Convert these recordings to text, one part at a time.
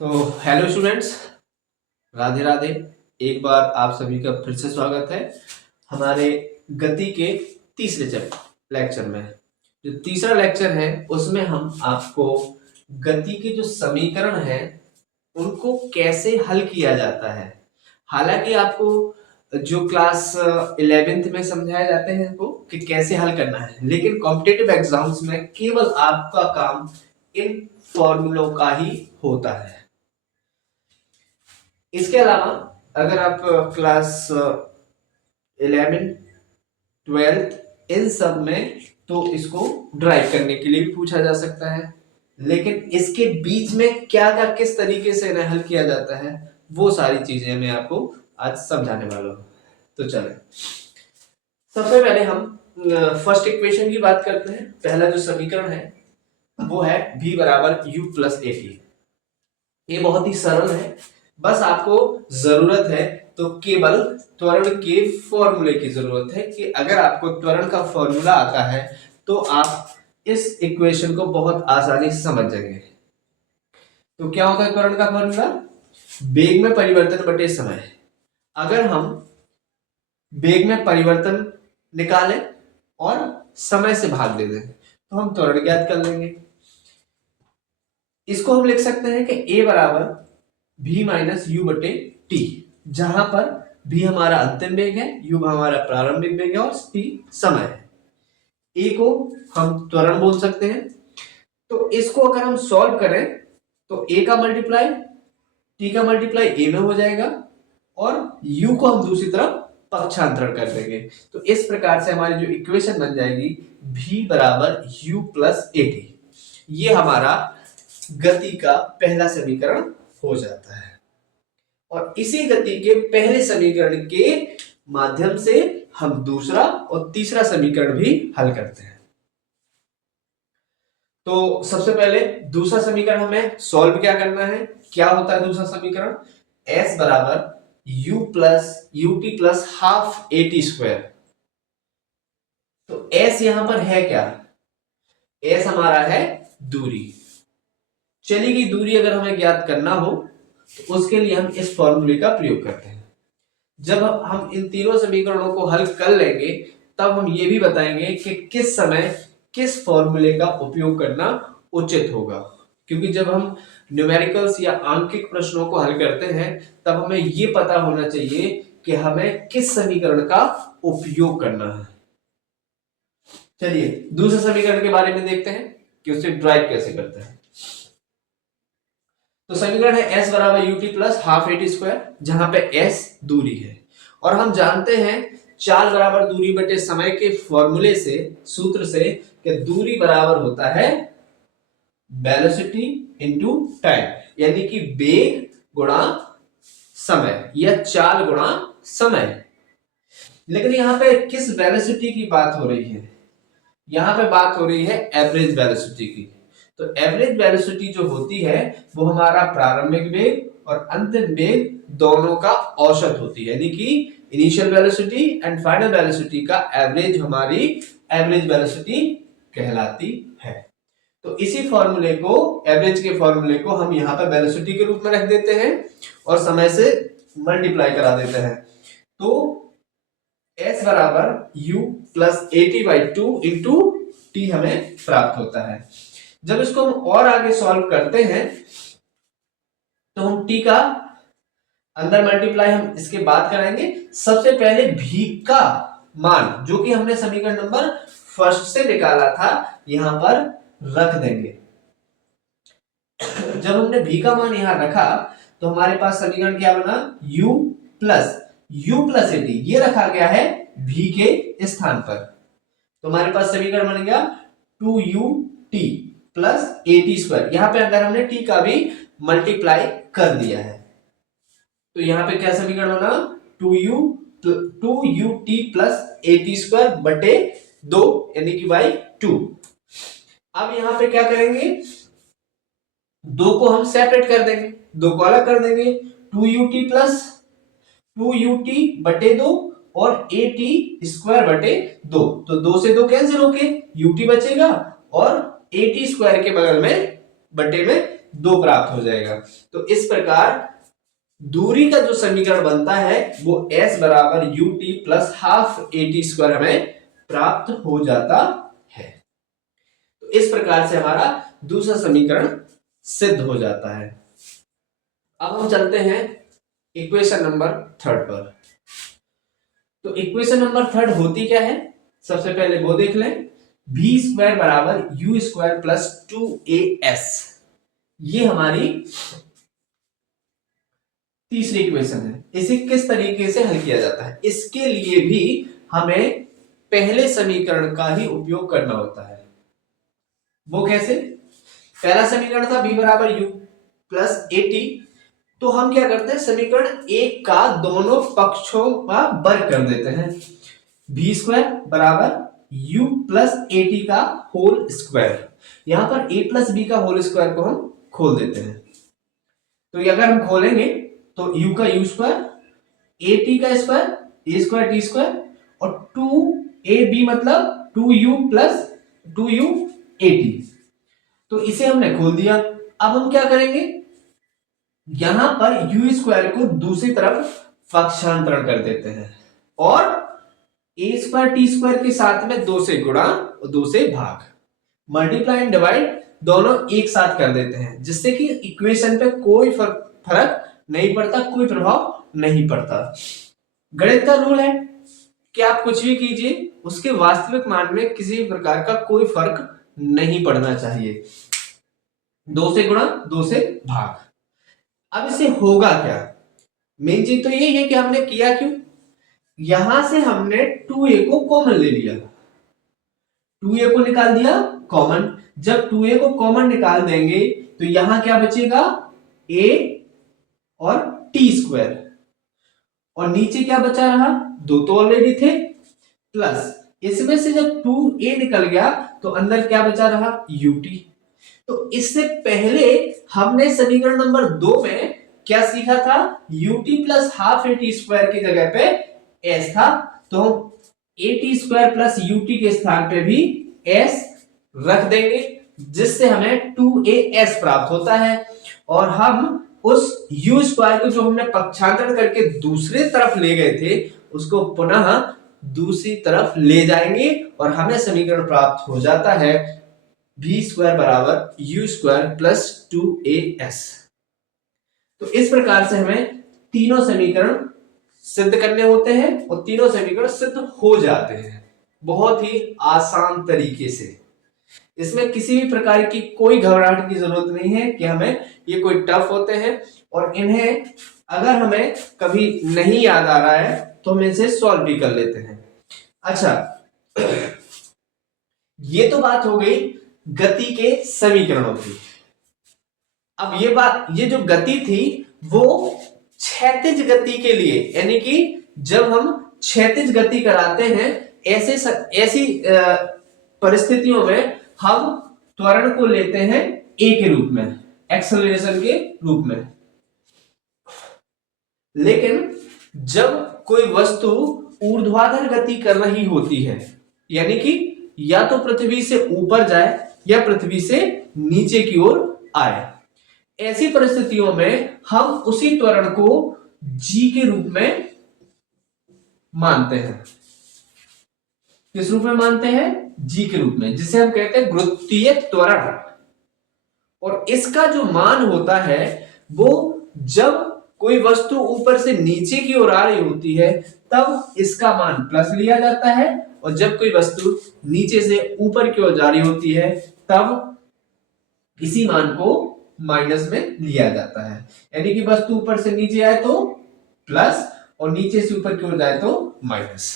तो hello students, Radhe Radhe. एक बार आप सभी का फिर से स्वागत है हमारे गति के तीसरे लेक्चर में। जो तीसरा लेक्चर है उसमें हम आपको गति के जो समीकरण हैं उनको कैसे हल किया जाता है। हालांकि आपको जो क्लास 11th में समझाए जाते हैं इनको कि कैसे हल करना है, लेकिन कॉम्पिटिटिव एग्जाम्स में केवल आपका काम इन फॉर्मूलों का ही होता है। इसके अलावा अगर आप क्लास 11 12th इन सब में तो इसको ड्राइव करने के लिए भी पूछा जा सकता है, लेकिन इसके बीच में क्या क्या किस तरीके से इन्हें हल किया जाता है वो सारी चीजें मैं आपको आज समझाने वाला हूं। तो चलें, सबसे पहले हम फर्स्ट इक्वेशन की बात करते हैं। पहला जो समीकरण है वो है v बराबर u प्लस ए टी। ये बहुत ही सरल है, बस आपको जरूरत है तो केवल त्वरण के फॉर्मूले की जरूरत है कि अगर आपको त्वरण का फॉर्मूला आता है तो आप इस इक्वेशन को बहुत आसानी से समझ जाएंगे। तो क्या होता है त्वरण का फॉर्मूला? वेग में परिवर्तन बटे समय। अगर हम वेग में परिवर्तन निकालें और समय से भाग दे दें तो हम त्वरण ज्ञात कर लेंगे। इसको हम लिख सकते हैं कि a बराबर v माइनस यू बटे टी, जहां पर v हमारा अंतिम वेग है, u हमारा प्रारंभिक वेग है और t समय है। a को हम त्वरण बोल सकते हैं। तो इसको अगर हम सॉल्व करें तो a का मल्टीप्लाई t का मल्टीप्लाई a में हो जाएगा और u को हम दूसरी तरफ पक्षांतरण कर देंगे। तो इस प्रकार से हमारी जो इक्वेशन बन जाएगी v बराबर u प्लस ए टी। ये हमारा गति का पहला समीकरण हो जाता है और इसी गति के पहले समीकरण के माध्यम से हम दूसरा और तीसरा समीकरण भी हल करते हैं। तो सबसे पहले दूसरा समीकरण हमें सॉल्व क्या करना है। क्या होता है दूसरा समीकरण? s बराबर u plus you t plus half A T square. तो s यहां पर है क्या? s हमारा है दूरी। चलेगी दूरी अगर हमें ज्ञात करना हो तो उसके लिए हम इस फॉर्मूले का प्रयोग करते हैं। जब हम इन तीनों समीकरणों को हल कर लेंगे तब हम ये भी बताएंगे कि किस समय किस फॉर्मूले का उपयोग करना उचित होगा, क्योंकि जब हम न्यूमेरिकल्स या आंकिक प्रश्नों को हल करते हैं तब हमें ये पता होना चाहिए कि हमें किस समीकरण का उपयोग करना है। चलिए दूसरे समीकरण के बारे में देखते हैं कि उसे ड्राइव कैसे करते हैं। तो समीकरण है s बराबर you t plus half A T square, जहां पे s दूरी है और हम जानते हैं चाल बराबर दूरी बटे समय के फॉर्मूले से, सूत्र से, कि दूरी बराबर होता है वेलोसिटी इनटू टाइम, यानी कि वेग गुणा समय या चाल गुणा समय। लेकिन यहां पे किस वेलोसिटी की बात हो रही है? यहां पे बात हो रही है एवरेज वेलोसिटी की। तो एवरेज वेलोसिटी जो होती है वो हमारा प्रारंभिक वेग और अंतिम वेग दोनों का औसत होती है, यानी कि initial velocity and final velocity का एवरेज हमारी एवरेज वेलोसिटी कहलाती है। तो इसी फॉर्मूले को, एवरेज के फॉर्मूले को हम यहाँ पे वेलोसिटी के रूप में रख देते हैं और समय से मल्टीप्लाई करा देते हैं। तो s बराबर u plus A T by two into T हमें प्राप्त होता है। जब इसको हम और आगे सॉल्व करते हैं तो हम t का अंदर मल्टीप्लाई हम इसके बाद कराएंगे। सबसे पहले v का मान जो कि हमने समीकरण नंबर फर्स्ट से निकाला था यहां पर रख देंगे। जब हमने v का मान यहां रखा तो हमारे पास समीकरण क्या बना? u प्लस ए टी, ये रखा गया है v के स्थान पर। तो हमारे पास समीकरण बन गया 2ut plus A T square. यहां पे अगर हमने t का भी मल्टीप्लाई कर दिया है तो यहां पे क्या समीकरण बना? 2ut plus A T square बटे 2, यानी कि बाई 2। अब यहां पे क्या करेंगे? दो को हम सेपरेट कर देंगे, दो को अलग कर देंगे। 2ut प्लस 2ut बटे 2 और ए टी स्क्वायर बटे 2। तो 2 से 2 कैंसिल होके ut बचेगा और ए टी स्क्वायर के बगल में बटे में 2 प्राप्त हो जाएगा। तो इस प्रकार दूरी का जो समीकरण बनता है वो s बराबर ut plus half at square हमें प्राप्त हो जाता है। तो इस प्रकार से हमारा दूसरा समीकरण सिद्ध हो जाता है। अब हम चलते हैं इक्वेशन नंबर 3 पर। तो इक्वेशन नंबर 3 होती क्या है, सबसे पहले वो देख लें। v स्क्वायर बराबर u स्क्वायर प्लस 2as, ये हमारी तीसरी इक्वेशन है। इसे किस तरीके से हल किया जाता है, इसके लिए भी हमें पहले समीकरण का ही उपयोग करना होता है। वो कैसे? पहला समीकरण था v बराबर u प्लस at, तो हम क्या करते हैं, समीकरण एक का दोनों पक्षों का वर्ग कर देते हैं। v स्क्वायर बराबर u प्लस at का होल स्क्वायर, यहां पर a प्लस b का होल स्क्वायर को हम खोल देते हैं। तो ये अगर हम खोलेंगे तो u का u स्क्वायर, at का square, a square t square, और 2ab मतलब 2u प्लस 2u at, तो इसे हमने खोल दिया। अब हम क्या करेंगे, यहां पर u स्क्वायर को दूसरी तरफ पक्षांतरण कर देते हैं और a स्क्वायर टी स्क्वायर के साथ में 2 से गुणा और 2 से भाग, मल्टीप्लाई एंड डिवाइड दोनों एक साथ कर देते हैं, जिससे कि इक्वेशन पे कोई फर्क नहीं पड़ता, कोई प्रभाव नहीं पड़ता। गणित का रूल है कि आप कुछ भी कीजिए उसके वास्तविक मान में किसी प्रकार का कोई फर्क नहीं पड़ना चाहिए। 2 से गुणा 2 से भाग। अब इसे होगा क्या, मेन चीज तो यही है कि हमने किया क्यों, यहां से हमने 2a को कॉमन ले लिया, 2a को निकाल दिया कॉमन। जब 2a को कॉमन निकाल देंगे तो यहां क्या बचेगा, a और t स्क्वायर, और नीचे क्या बचा रहा, 2 तो ऑलरेडी थे, प्लस इसमें से जब 2a निकल गया तो अंदर क्या बचा रहा, ut। तो इससे पहले हमने समीकरण नंबर 2 में क्या सीखा था, ut plus half at square की जगह पे s था, तो at स्क्वायर प्लस ut के स्थान पे भी s रख देंगे, जिससे हमें 2as प्राप्त होता है। और हम उस u स्क्वायर को जो हमने पक्षांतरण करके दूसरी तरफ ले गए थे उसको पुनः दूसरी तरफ ले जाएंगे और हमें समीकरण प्राप्त हो जाता है v स्क्वायर बराबर u स्क्वायर प्लस 2as। तो इस प्रकार से हमें तीनों समीकरण सिद्ध करने होते हैं और तीनों समीकरण सिद्ध हो जाते हैं बहुत ही आसान तरीके से। इसमें किसी भी प्रकार की कोई घबराहट की जरूरत नहीं है कि हमें ये कोई टफ होते हैं, और इन्हें अगर हमें कभी नहीं याद आ रहा है तो हम इसे सॉल्व भी कर लेते हैं। अच्छा, ये तो बात हो गई गति के समीकरणों की। अब ये जो गति थी वो क्षैतिज गति के लिए, यानी कि जब हम क्षैतिज गति कराते हैं ऐसी परिस्थितियों में हम त्वरण को लेते हैं a के रूप में, एक्सेलरेशन के रूप में। लेकिन जब कोई वस्तु ऊर्ध्वाधर गति कर रही होती है, यानी कि या तो पृथ्वी से ऊपर जाए या पृथ्वी से नीचे की ओर आए, ऐसी परिस्थितियों में हम उसी त्वरण को g के रूप में मानते हैं। किस रूप में मानते हैं, g के रूप में, जिसे हम कहते हैं गुरुत्वीय त्वरण। और इसका जो मान होता है वो जब कोई वस्तु ऊपर से नीचे की ओर आ रही होती है तब इसका मान प्लस लिया जाता है, और जब कोई वस्तु नीचे से ऊपर की ओर जा रही होती है तब इसी मान को माइनस में लिया जाता है। यानी कि वस्तु ऊपर से नीचे आए तो प्लस और नीचे से ऊपर की ओर जाए तो माइनस।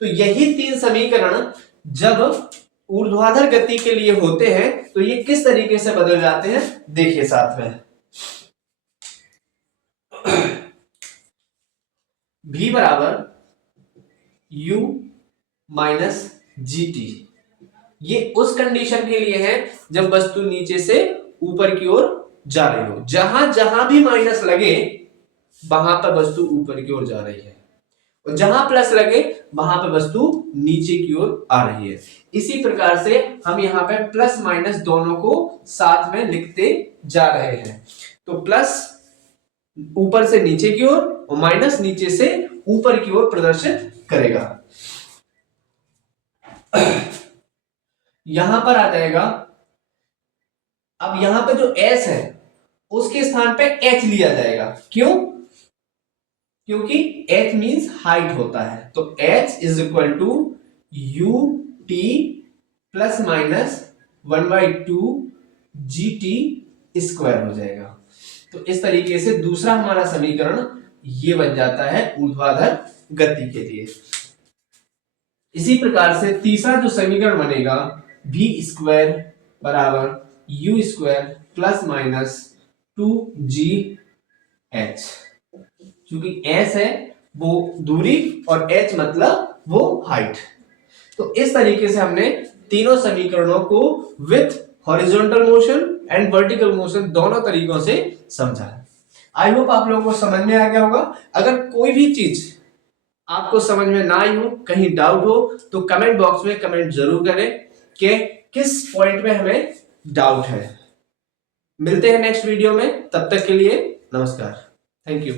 तो यही 3 समीकरण जब ऊर्ध्वाधर गति के लिए होते हैं तो ये किस तरीके से बदल जाते हैं, देखिए साथ में। v बराबर u माइनस gt, ये उस कंडीशन के लिए है जब वस्तु नीचे से ऊपर की ओर जा रही हो। जहां जहां भी माइनस लगे वहां पर वस्तु ऊपर की ओर जा रही है। और जहां प्लस लगे वहां पे वस्तु नीचे की ओर आ रही है। इसी प्रकार से हम यहाँ पे प्लस माइनस दोनों को साथ में लिखते जा रहे हैं। तो प्लस ऊपर से नीचे की ओर और माइनस नीचे से ऊपर की ओर प्रदर्शित करेगा। यहां पर आ जाएगा, अब यहां पे जो s है उसके स्थान पे h लिया जाएगा। क्यों? क्योंकि h मींस हाइट होता है। तो h is equal to u t plus minus 1/2 g t square हो जाएगा। तो इस तरीके से दूसरा हमारा समीकरण ये बन जाता है ऊर्ध्वाधर गति के लिए। इसी प्रकार से तीसरा जो समीकरण बनेगा v स्क्वायर बराबर you square plus minus 2g h। क्योंकि s है वो दूरी और h मतलब वो हाइट। तो इस तरीके से हमने तीनों समीकरणों को with horizontal motion and vertical motion दोनों तरीकों से समझा है। आई होप आप लोगों को समझ में आ गया होगा। अगर कोई भी चीज आपको समझ में ना आई हो, कहीं डाउट हो, तो कमेंट बॉक्स में कमेंट जरूर करें कि किस पॉइंट में हमें डाउट है। मिलते हैं नेक्स्ट वीडियो में, तब तक के लिए नमस्कार, थैंक यू।